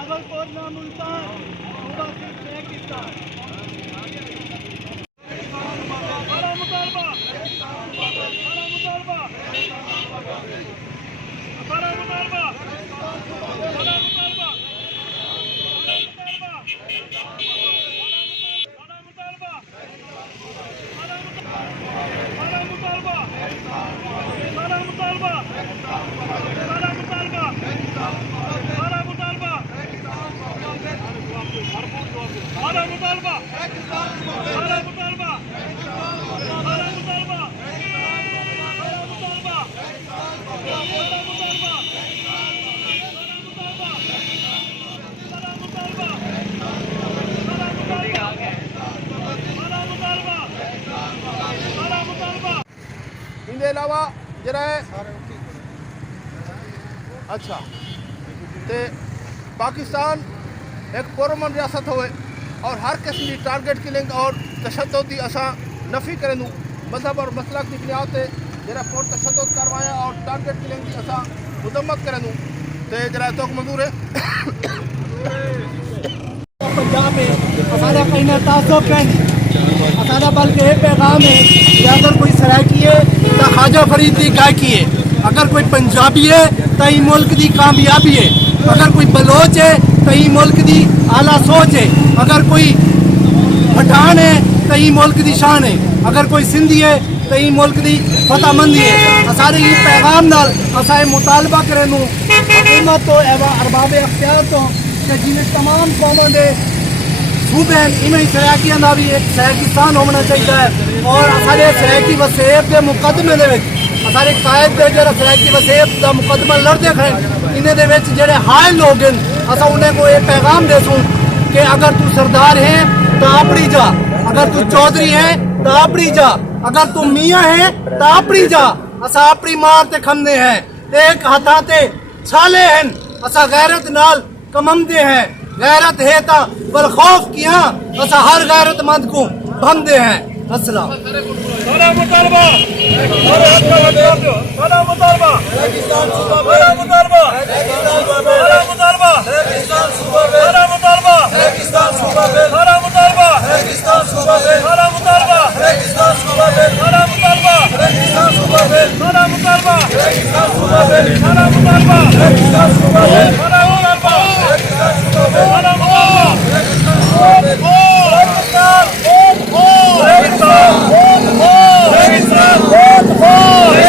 भागलपुर ना मुल्तान, पूरा सिर्फ पाकिस्तान। बड़ा मुतालबा, बड़ा मुतालबा, बड़ा मुतालबा, बड़ा मुतालबा, इनके अलावा जरा अच्छा ते पाकिस्तान एक पुरअमन रियासत होए और हर किस्म की टारगेट किलिंग और तशद्दुद की असा नफ़ी करूँ मजहब और मसलक की बुनियाद से जरा पुर तशद्दुद करवाया और टारगेट किलिंग की असा मुदम्मत करूँ तो जरा तो मंजूर है पंजाब में असादा कहना तासुब कहनी असादा बल्कि ये पैगाम है कि अगर कोई सराइकी है तो ख्वाजा फरीद की गायकी है, अगर कोई पंजाबी है तो ये मुल्क की कामयाबी है, अगर कोई बलोच है तो ये मुल्क की आला सोच है, अगर कोई पठान है तो ये मुल्क की शान है, अगर कोई सिंधी है तो ये मुल्क की फतहमंदी है। सारे ये पैगाम नाल असा मुतालबा करें हुकूमत तो अरबाब अख्तियार तो जिन्हें तमाम कौमों के सूबे इन्हें सराकियों का भी एक सराकिस्तान होना चाहिए है और सारे सराकी वसेब के मुकदमे सारे कायद के जो सराकी वसेब का मुकदमा लड़ते खड़े इन्हें जोड़े हाय लोग असा उन्हें को ये पैगाम देसूँ कि अगर तू सरदार है तो आपड़ी जा, अगर तू चौधरी है तो आपड़ी जा, अगर तू मियाँ है तो आपड़ी जा, असा अपनी मार ते खमदे हैं, एक हथाते छाले हैं, असा गैरत नाल कमंदे हैं, गैरत है ता पर खौफ किया असा हर गैरतमंद को भंगदे हैं। अस्सलाम बड़ा मुतालबा बड़ा मुतालबा बड़ा मुतालबा पाकिस्तान सूबा बड़ा मुतालबा बड़ा मुतालबा पाकिस्तान सूबा बड़ा मुतालबा पाकिस्तान सूबा बड़ा मुतालबा पाकिस्तान सूबा बड़ा मुतालबा पाकिस्तान सूबा बड़ा मुतालबा पाकिस्तान सूबा बड़ा मुतालबा पाकिस्तान सूबा बड़ा मुतालबा पाकिस्तान सूबा बड़ा मुतालबा पाकिस्तान सूबा बड़ा मुतालबा पाकिस्तान